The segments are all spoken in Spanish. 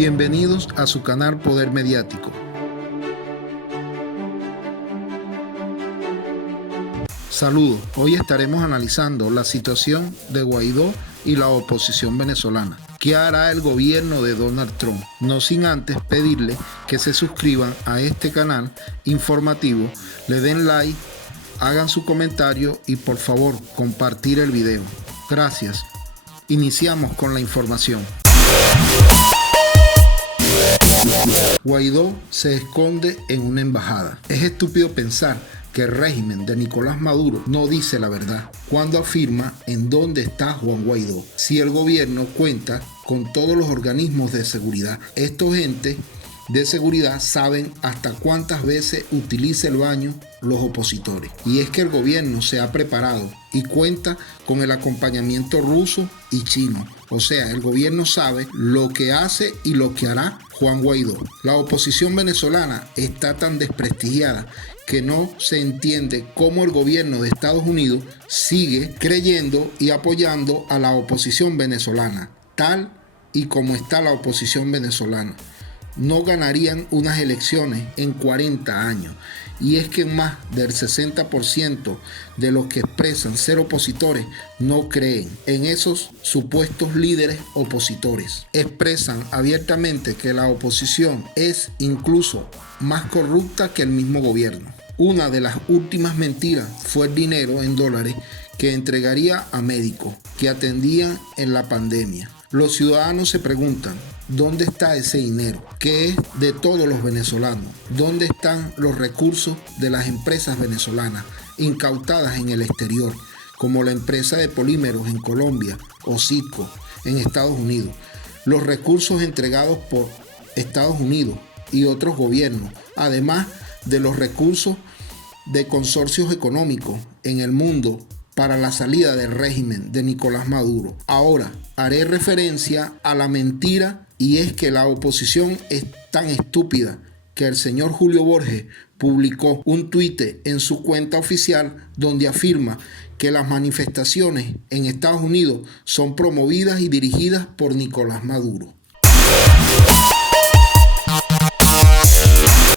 Bienvenidos a su canal Poder Mediático. Saludos, hoy estaremos analizando la situación de Guaidó y la oposición venezolana. ¿Qué hará el gobierno de Donald Trump? No sin antes pedirle que se suscriban a este canal informativo, le den like, hagan su comentario y por favor compartir el video. Gracias. Iniciamos con la información. Guaidó se esconde en una embajada. Es estúpido pensar que el régimen de Nicolás Maduro no dice la verdad cuando afirma en dónde está Juan Guaidó. Si el gobierno cuenta con todos los organismos de seguridad, estos entes de seguridad saben hasta cuántas veces utiliza el baño los opositores. Y es que el gobierno se ha preparado y cuenta con el acompañamiento ruso y chino. O sea, el gobierno sabe lo que hace y lo que hará Juan Guaidó. La oposición venezolana está tan desprestigiada que no se entiende cómo el gobierno de Estados Unidos sigue creyendo y apoyando a la oposición venezolana, tal y como está la oposición venezolana. No ganarían unas elecciones en 40 años. Y es que más del 60% de los que expresan ser opositores no creen en esos supuestos líderes opositores. Expresan abiertamente que la oposición es incluso más corrupta que el mismo gobierno. Una de las últimas mentiras fue el dinero en dólares que entregaría a médicos que atendían en la pandemia. Los ciudadanos se preguntan, ¿dónde está ese dinero? Que es de todos los venezolanos. ¿Dónde están los recursos de las empresas venezolanas incautadas en el exterior, como la empresa de polímeros en Colombia o Citgo en Estados Unidos? Los recursos entregados por Estados Unidos y otros gobiernos, además de los recursos de consorcios económicos en el mundo para la salida del régimen de Nicolás Maduro. Ahora haré referencia a la mentira, y es que la oposición es tan estúpida que el señor Julio Borges publicó un tuit en su cuenta oficial donde afirma que las manifestaciones en Estados Unidos son promovidas y dirigidas por Nicolás Maduro.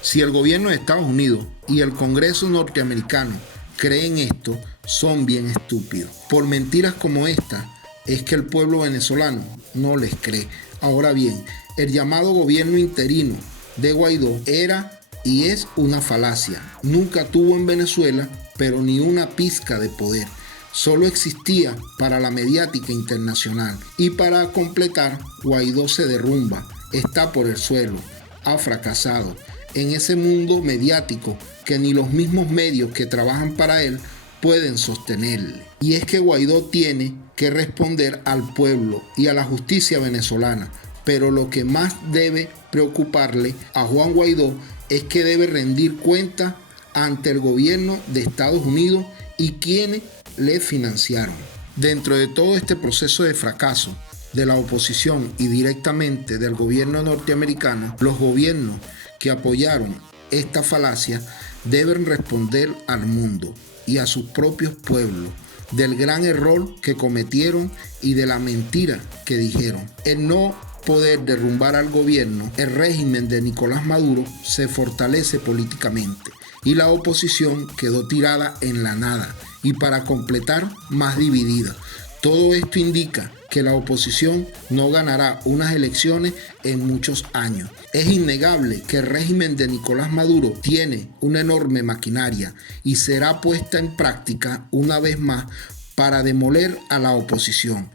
Si el gobierno de Estados Unidos y el Congreso norteamericano creen esto, son bien estúpidos. Por mentiras como esta es que el pueblo venezolano no les cree. Ahora bien, el llamado gobierno interino de Guaidó era y es una falacia. Nunca tuvo en Venezuela, pero ni una pizca de poder. Solo existía para la mediática internacional. Y para completar, Guaidó se derrumba, está por el suelo, ha fracasado en ese mundo mediático que ni los mismos medios que trabajan para él pueden sostenerle. Y es que Guaidó tiene que responder al pueblo y a la justicia venezolana, pero lo que más debe preocuparle a Juan Guaidó es que debe rendir cuenta ante el gobierno de Estados Unidos y quienes le financiaron. Dentro de todo este proceso de fracaso de la oposición y directamente del gobierno norteamericano, los gobiernos que apoyaron esta falacia deben responder al mundo y a sus propios pueblos del gran error que cometieron y de la mentira que dijeron. El no poder derrumbar al gobierno, el régimen de Nicolás Maduro se fortalece políticamente y la oposición quedó tirada en la nada y para completar más dividida. Todo esto indica que la oposición no ganará unas elecciones en muchos años. Es innegable que el régimen de Nicolás Maduro tiene una enorme maquinaria y será puesta en práctica una vez más para demoler a la oposición.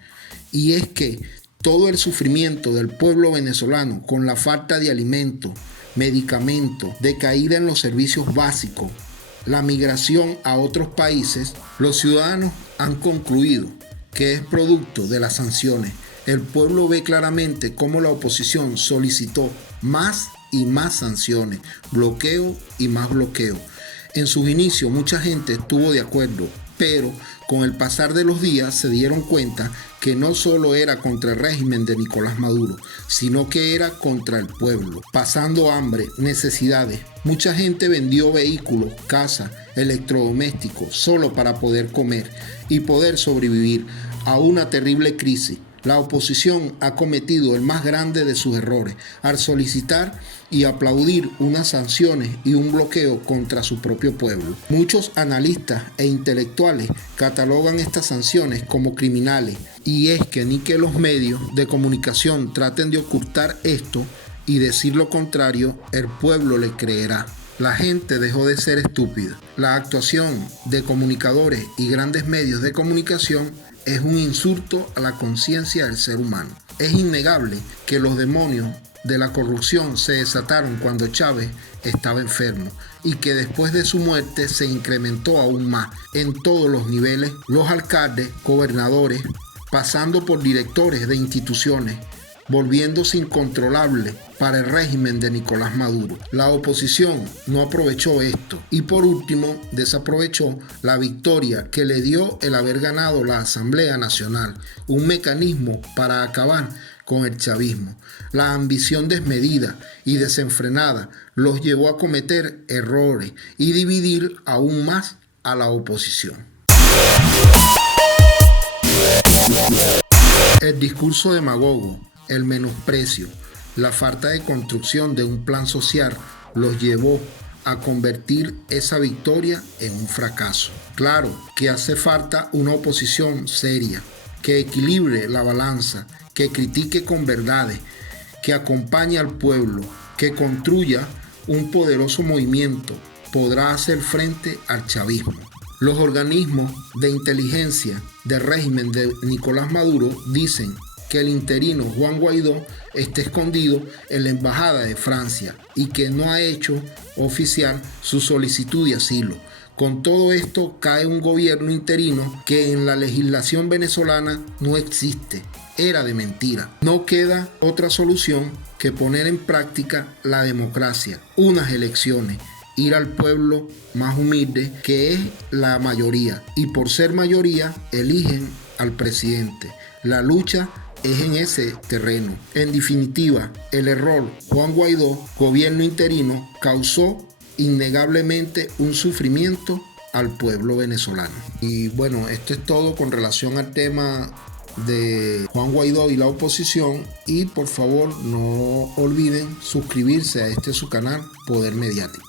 Y es que todo el sufrimiento del pueblo venezolano con la falta de alimentos, medicamentos, decaída en los servicios básicos, la migración a otros países, los ciudadanos han concluido que es producto de las sanciones. El pueblo ve claramente cómo la oposición solicitó más y más sanciones, bloqueo y más bloqueo. En sus inicios mucha gente estuvo de acuerdo, pero con el pasar de los días se dieron cuenta que no solo era contra el régimen de Nicolás Maduro, sino que era contra el pueblo, pasando hambre, necesidades. Mucha gente vendió vehículos, casas, electrodomésticos, solo para poder comer y poder sobrevivir a una terrible crisis. La oposición ha cometido el más grande de sus errores al solicitar y aplaudir unas sanciones y un bloqueo contra su propio pueblo. Muchos analistas e intelectuales catalogan estas sanciones como criminales, y es que ni que los medios de comunicación traten de ocultar esto y decir lo contrario, el pueblo le creerá. La gente dejó de ser estúpida. La actuación de comunicadores y grandes medios de comunicación es un insulto a la conciencia del ser humano. Es innegable que los demonios de la corrupción se desataron cuando Chávez estaba enfermo y que después de su muerte se incrementó aún más en todos los niveles, los alcaldes, gobernadores, pasando por directores de instituciones, volviéndose incontrolable para el régimen de Nicolás Maduro. La oposición no aprovechó esto y por último desaprovechó la victoria que le dio el haber ganado la Asamblea Nacional, un mecanismo para acabar con el chavismo. La ambición desmedida y desenfrenada los llevó a cometer errores y dividir aún más a la oposición. El discurso demagogo, el menosprecio, la falta de construcción de un plan social los llevó a convertir esa victoria en un fracaso. Claro que hace falta una oposición seria, que equilibre la balanza, que critique con verdades, que acompañe al pueblo, que construya un poderoso movimiento, podrá hacer frente al chavismo. Los organismos de inteligencia del régimen de Nicolás Maduro dicen que el interino Juan Guaidó está escondido en la embajada de Francia y que no ha hecho oficial su solicitud de asilo. Con todo esto cae un gobierno interino que en la legislación venezolana no existe. Era de mentira. No queda otra solución que poner en práctica la democracia, unas elecciones, ir al pueblo más humilde, que es la mayoría, y por ser mayoría eligen al presidente. La lucha es en ese terreno. En definitiva, el error Juan Guaidó, gobierno interino, causó innegablemente un sufrimiento al pueblo venezolano. Y bueno, esto es todo con relación al tema de Juan Guaidó y la oposición, y por favor no olviden suscribirse a su canal Poder Mediático.